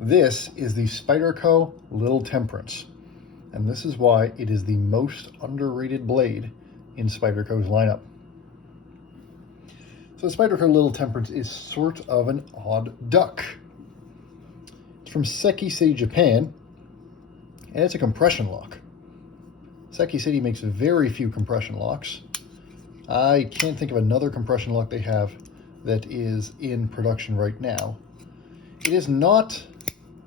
This is the Spyderco Little Temperance, and this is why it is the most underrated blade in Spyderco's lineup. So the Spyderco Little Temperance is sort of an odd duck. It's from Seki City, Japan, and it's a compression lock. Seki City makes very few compression locks. I can't think of another compression lock they have that is in production right now. It is not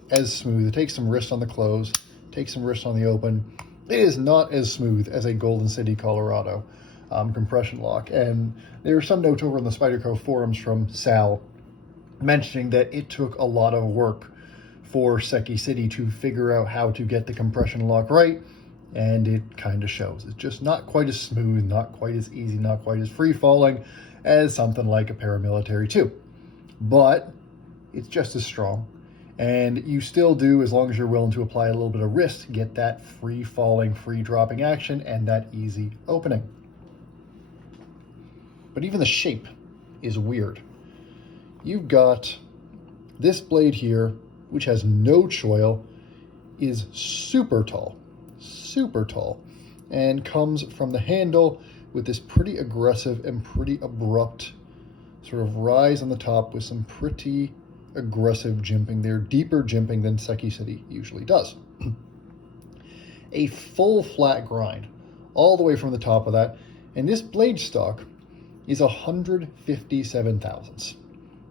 as smooth. It takes some wrist on the close, takes some wrist on the open. It is not as smooth as a Golden City, Colorado compression lock. And there are some notes over in the Spyderco forums from Sal mentioning that it took a lot of work for Seki City to figure out how to get the compression lock right, and it kind of shows. It's just not quite as smooth, not quite as easy, not quite as free-falling as something like a Paramilitary 2. But it's just as strong. And you still do, as long as you're willing to apply a little bit of wrist, get that free-falling, free-dropping action and that easy opening. But even the shape is weird. You've got this blade here, which has no choil, is super tall, and comes from the handle with this pretty aggressive and pretty abrupt sort of rise on the top with some pretty aggressive jimping there, deeper jimping than Seki City usually does. A full flat grind all the way from the top of that, and this blade stock is 157 thousandths.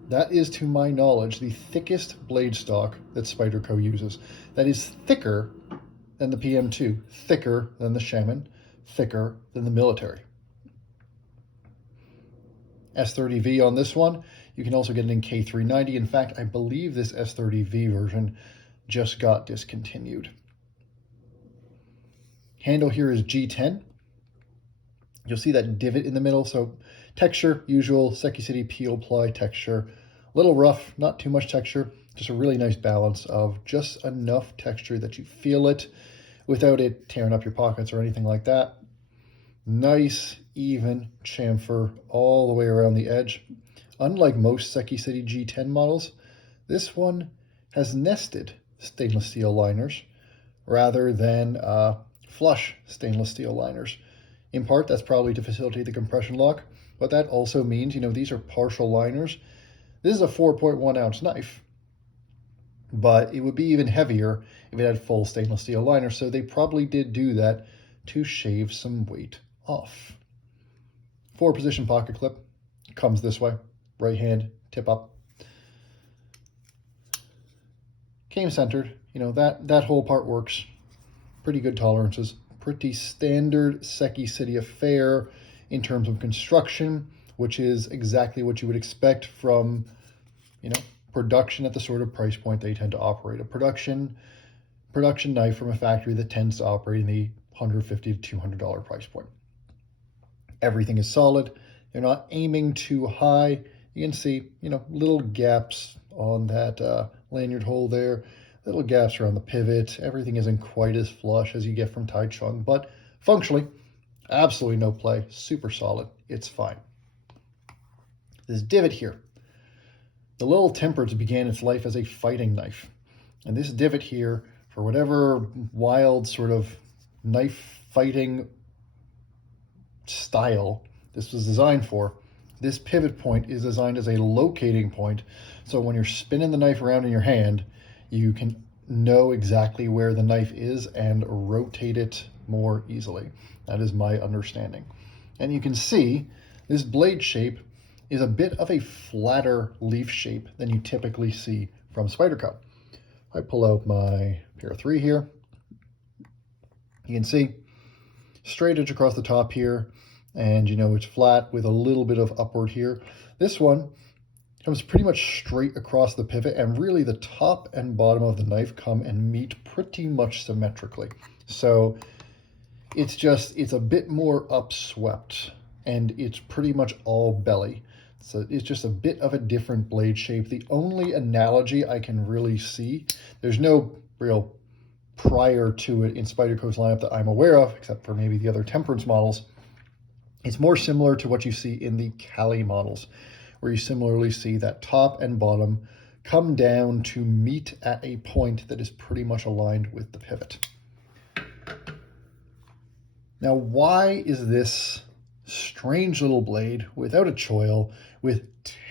That is, to my knowledge, the thickest blade stock that Spyderco uses. That is thicker than the PM2, thicker than the Shaman, thicker than the Military. S30V on this one. You can also get it in K390. In fact, I believe this S30V version just got discontinued. Handle here is G10. You'll see that divot in the middle. So texture, usual Seki City peel ply texture. A little rough, not too much texture. Just a really nice balance of just enough texture that you feel it without it tearing up your pockets or anything like that. Nice, even chamfer all the way around the edge. Unlike most Seki City G10 models, this one has nested stainless steel liners rather than flush stainless steel liners. In part, that's probably to facilitate the compression lock, but that also means, these are partial liners. This is a 4.1 ounce knife, but it would be even heavier if it had full stainless steel liners, so they probably did do that to shave some weight off. 4-position pocket clip comes this way. Right hand, tip up. Came centered. That whole part works. Pretty good tolerances. Pretty standard Seki City affair in terms of construction, which is exactly what you would expect from, production at the sort of price point they tend to operate. A production knife from a factory that tends to operate in the $150 to $200 price point. Everything is solid. They're not aiming too high. You can see, little gaps on that lanyard hole there, little gaps around the pivot. everything isn't quite as flush as you get from Taichung, but functionally, absolutely no play, super solid, it's fine. This divot here, the Little Temperance began its life as a fighting knife, and this divot here, for whatever wild sort of knife fighting style this was designed for, this pivot point is designed as a locating point, so when you're spinning the knife around in your hand, you can know exactly where the knife is and rotate it more easily. That is my understanding. And you can see this blade shape is a bit of a flatter leaf shape than you typically see from Spyderco. I pull out my Pair 3 here. You can see straight edge across the top here, and it's flat with a little bit of upward here. This one comes pretty much straight across the pivot, and really the top and bottom of the knife come and meet pretty much symmetrically. So it's a bit more upswept, and it's pretty much all belly. So it's just a bit of a different blade shape. The only analogy I can really see, there's no real prior to it in Spyderco's lineup that I'm aware of, except for maybe the other Temperance models. It's more similar to what you see in the Kali models, where you similarly see that top and bottom come down to meet at a point that is pretty much aligned with the pivot. Now, why is this strange little blade without a choil with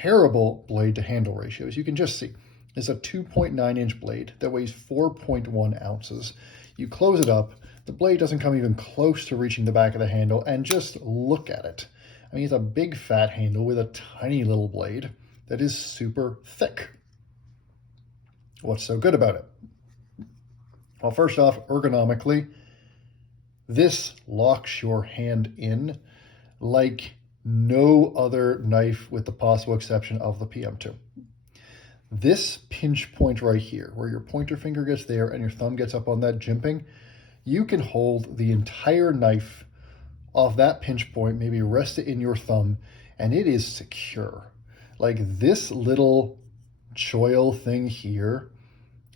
terrible blade to handle ratios? You can just see it's a 2.9-inch blade that weighs 4.1 ounces. You close it up, the blade doesn't come even close to reaching the back of the handle, and just look at it. I mean, it's a big fat handle with a tiny little blade that is super thick. What's so good about it? Well, first off, ergonomically, this locks your hand in like no other knife with the possible exception of the PM2. This pinch point right here, where your pointer finger gets there and your thumb gets up on that jimping, you can hold the entire knife off that pinch point, maybe rest it in your thumb, and it is secure. Like this little choil thing here,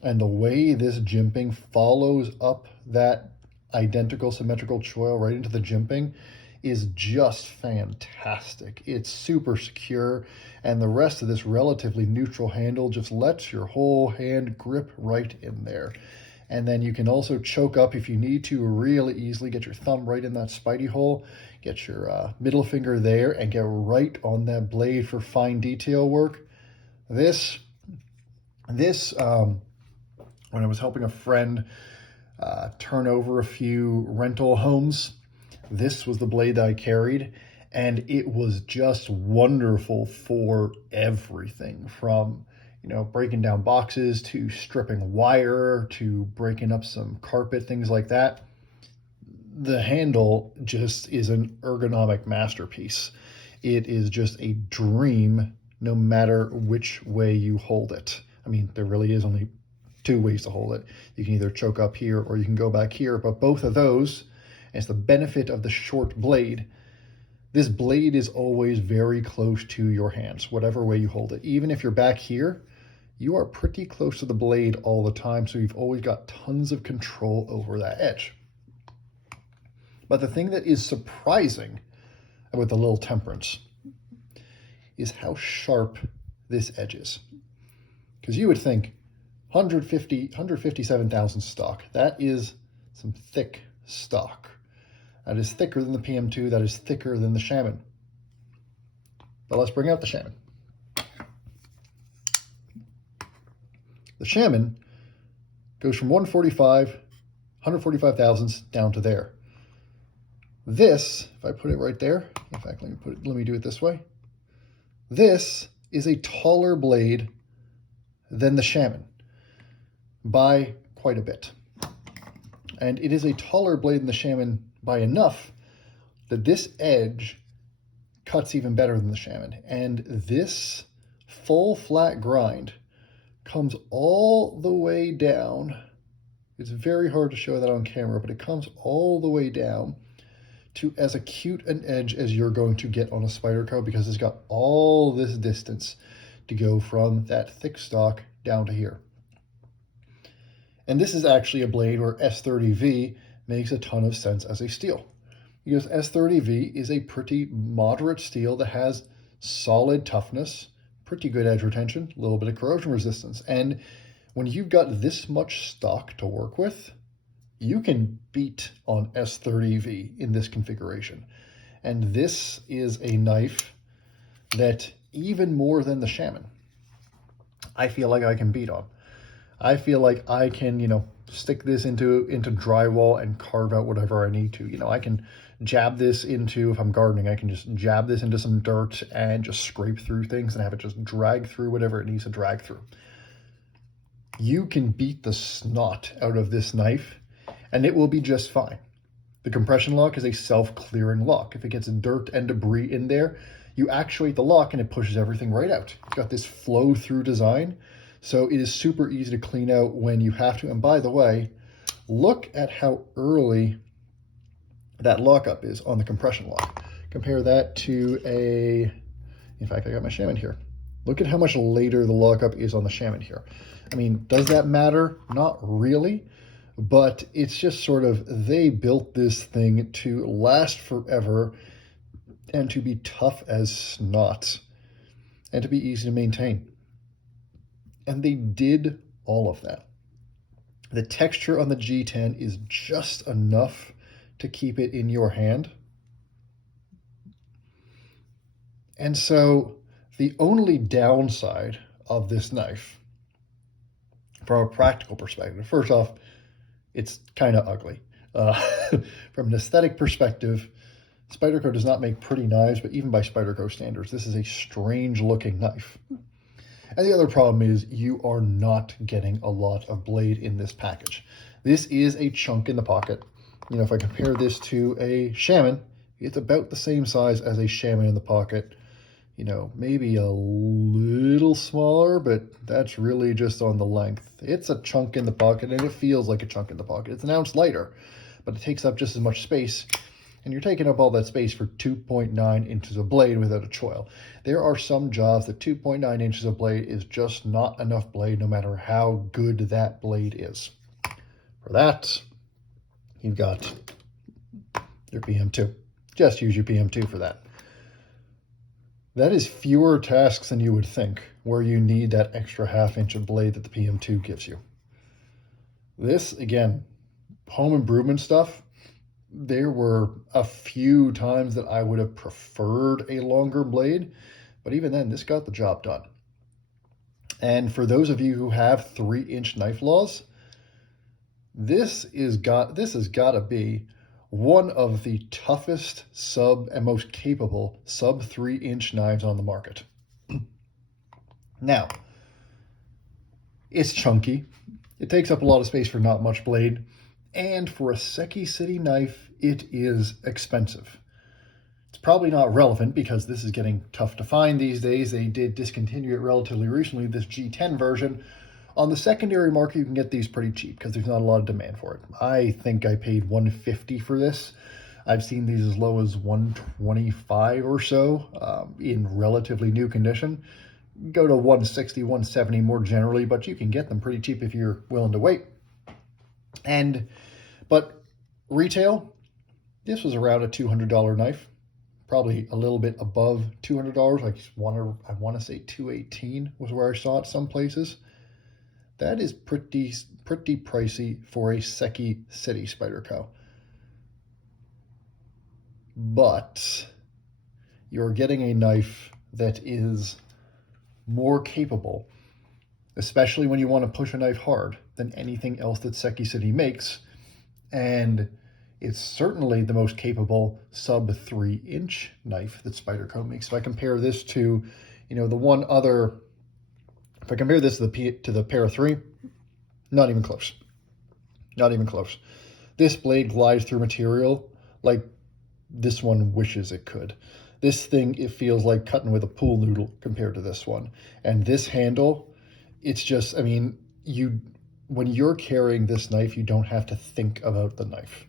and the way this jimping follows up that identical symmetrical choil right into the jimping is just fantastic. It's super secure, and the rest of this relatively neutral handle just lets your whole hand grip right in there. And then you can also choke up if you need to really easily, get your thumb right in that Spidey hole, get your middle finger there, and get right on that blade for fine detail work. This when I was helping a friend turn over a few rental homes, this was the blade that I carried, and it was just wonderful for everything from, breaking down boxes to stripping wire to breaking up some carpet, things like that. The handle just is an ergonomic masterpiece. It is just a dream no matter which way you hold it. I mean, there really is only two ways to hold it. You can either choke up here or you can go back here, but both of those, and it's the benefit of the short blade. This blade is always very close to your hands, whatever way you hold it. Even if you're back here, you are pretty close to the blade all the time, so you've always got tons of control over that edge. But the thing that is surprising about the little Temperance is how sharp this edge is. Because you would think 157 thousandths stock, that is some thick stock. That is thicker than the PM2, that is thicker than the Shaman. But let's bring out the Shaman. The Shaman goes from 145 thousandths down to there. This, if I put it right there, in fact, let me do it this way. This is a taller blade than the Shaman by quite a bit. And it is a taller blade than the Shaman by enough that this edge cuts even better than the Shaman. And this full flat grind comes all the way down. It's very hard to show that on camera, but it comes all the way down to as acute an edge as you're going to get on a Spyderco, because it's got all this distance to go from that thick stock down to here. And this is actually a blade where S30V makes a ton of sense as a steel, because S30V is a pretty moderate steel that has solid toughness, pretty good edge retention, a little bit of corrosion resistance. And when you've got this much stock to work with, you can beat on S30V in this configuration. And this is a knife that, even more than the Shaman, I feel like I can beat on. I feel like I can, stick this into drywall and carve out whatever I need to. I can jab this into, if I'm gardening, I can just jab this into some dirt and just scrape through things and have it just drag through whatever it needs to drag through. You can beat the snot out of this knife and it will be just fine. The compression lock is a self-clearing lock. If it gets dirt and debris in there, you actuate the lock and it pushes everything right out. It's got this flow-through design, so it is super easy to clean out when you have to. And by the way, look at how early that lockup is on the compression lock. Compare that to in fact, I got my Shaman here. Look at how much later the lockup is on the Shaman here. I mean, does that matter? Not really. But it's just sort of, they built this thing to last forever and to be tough as snot and to be easy to maintain. And they did all of that. The texture on the G10 is just enough to keep it in your hand. And so the only downside of this knife, from a practical perspective, first off, it's kind of ugly. Uh, from an aesthetic perspective, Spyderco does not make pretty knives, but even by Spyderco standards, this is a strange looking knife. And the other problem is you are not getting a lot of blade in this package. This is a chunk in the pocket. You know, if I compare this to a Shaman, it's about the same size as a Shaman in the pocket. You know, maybe a little smaller, but that's really just on the length. It's a chunk in the pocket, and it feels like a chunk in the pocket. It's an ounce lighter, but it takes up just as much space, and you're taking up all that space for 2.9 inches of blade without a choil. There are some jobs that 2.9 inches of blade is just not enough blade, no matter how good that blade is. For that, you've got your PM2. Just use your PM2 for that. That is fewer tasks than you would think, where you need that extra ½ inch of blade that the PM2 gives you. This, again, home improvement stuff, there were a few times that I would have preferred a longer blade, but even then, this got the job done. And for those of you who have 3-inch knife laws, this has got to be one of the toughest and most capable sub 3-inch knives on the market. Now, it's chunky. It takes up a lot of space for not much blade. And for a Seki City knife, it is expensive. It's probably not relevant because this is getting tough to find these days. They did discontinue it relatively recently, this G10 version. On the secondary market, you can get these pretty cheap because there's not a lot of demand for it. I think I paid $150 for this. I've seen these as low as $125 or so in relatively new condition. Go to $160, $170 more generally, but you can get them pretty cheap if you're willing to wait. But retail, this was around a $200 knife, probably a little bit above $200. I want to say $218 was where I saw it some places. That is pretty pricey for a Seki City Spyderco. But you're getting a knife that is more capable, especially when you want to push a knife hard, than anything else that Seki City makes. And it's certainly the most capable sub 3-inch knife that Spyderco makes. If I compare this to, if I compare this to the Para 3, not even close. Not even close. This blade glides through material like this one wishes it could. This thing, it feels like cutting with a pool noodle compared to this one. And this handle, it's just, when you're carrying this knife, you don't have to think about the knife.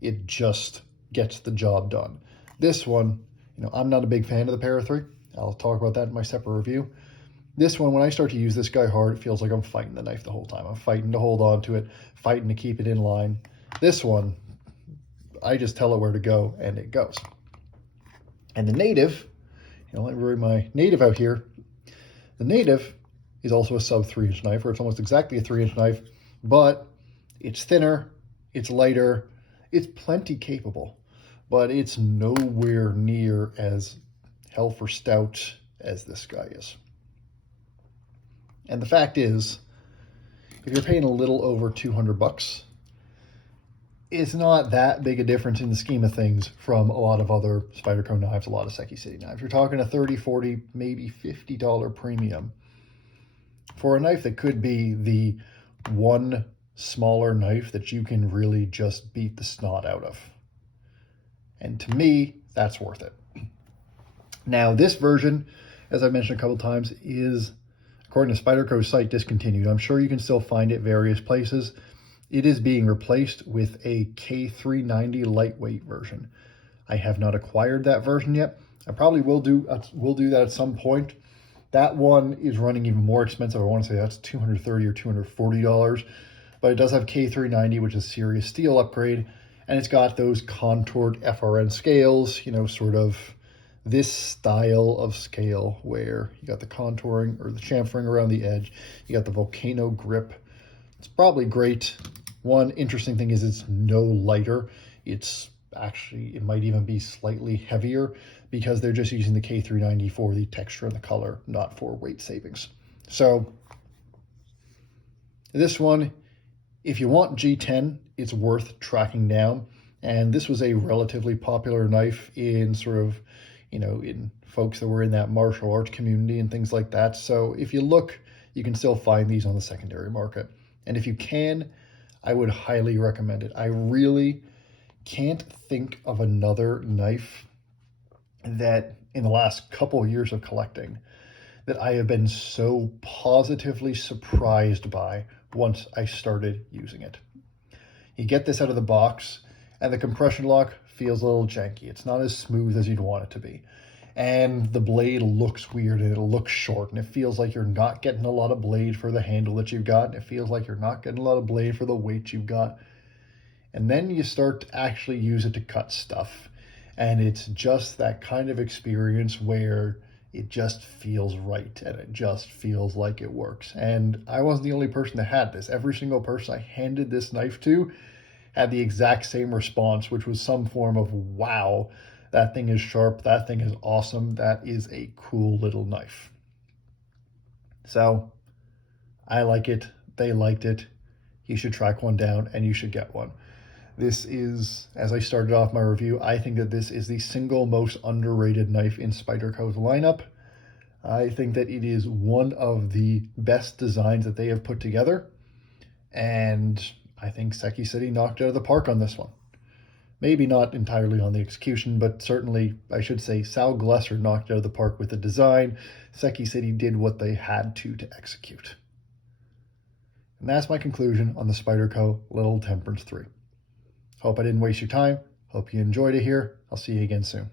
It just gets the job done. This one, I'm not a big fan of the Para 3. I'll talk about that in my separate review. This one, when I start to use this guy hard, it feels like I'm fighting the knife the whole time. I'm fighting to hold on to it, fighting to keep it in line. This one, I just tell it where to go, and it goes. And the Native, let me bring my Native out here. The Native is also a sub 3-inch knife, or it's almost exactly a 3-inch knife, but it's thinner, it's lighter, it's plenty capable, but it's nowhere near as hell for stout as this guy is. And the fact is, if you're paying a little over $200, it's not that big a difference in the scheme of things from a lot of other Spyderco knives, a lot of Seki City knives. You're talking a $30, $40, maybe $50 premium for a knife that could be the one smaller knife that you can really just beat the snot out of. And to me, that's worth it. Now, this version, as I mentioned a couple times, is, according to Spyderco's site, discontinued. I'm sure you can still find it various places. It is being replaced with a K390 lightweight version. I have not acquired that version yet. I probably will do that at some point. That one is running even more expensive. I want to say that's $230 or $240, but it does have K390, which is a serious steel upgrade, and it's got those contoured FRN scales, sort of this style of scale where you got the contouring or the chamfering around the edge, you got the volcano grip. It's probably great. One interesting thing is it's no lighter. It's actually, it might even be slightly heavier because they're just using the K390 for the texture and the color, not for weight savings. So this one, if you want G10, it's worth tracking down. And this was a relatively popular knife in sort of, in folks that were in that martial arts community and things like that. So if you look, you can still find these on the secondary market. And if you can, I would highly recommend it. I really can't think of another knife that in the last couple of years of collecting that I have been so positively surprised by once I started using it. You get this out of the box, and the compression lock feels a little janky. It's not as smooth as you'd want it to be. And the blade looks weird, and it looks short, and it feels like you're not getting a lot of blade for the handle that you've got, and it feels like you're not getting a lot of blade for the weight you've got. And then you start to actually use it to cut stuff. And it's just that kind of experience where it just feels right and it just feels like it works. And I wasn't the only person that had this. Every single person I handed this knife to had the exact same response, which was some form of, wow, that thing is sharp, that thing is awesome, that is a cool little knife. So I like it, they liked it, you should track one down and you should get one. This is, as I started off my review, I think that this is the single most underrated knife in Spyderco's lineup. I think that it is one of the best designs that they have put together. And I think Seki City knocked it out of the park on this one. Maybe not entirely on the execution, but certainly, I should say, Sal Glesser knocked it out of the park with the design. Seki City did what they had to execute. And that's my conclusion on the Spyderco Little Temperance 3. Hope I didn't waste your time. Hope you enjoyed it here. I'll see you again soon.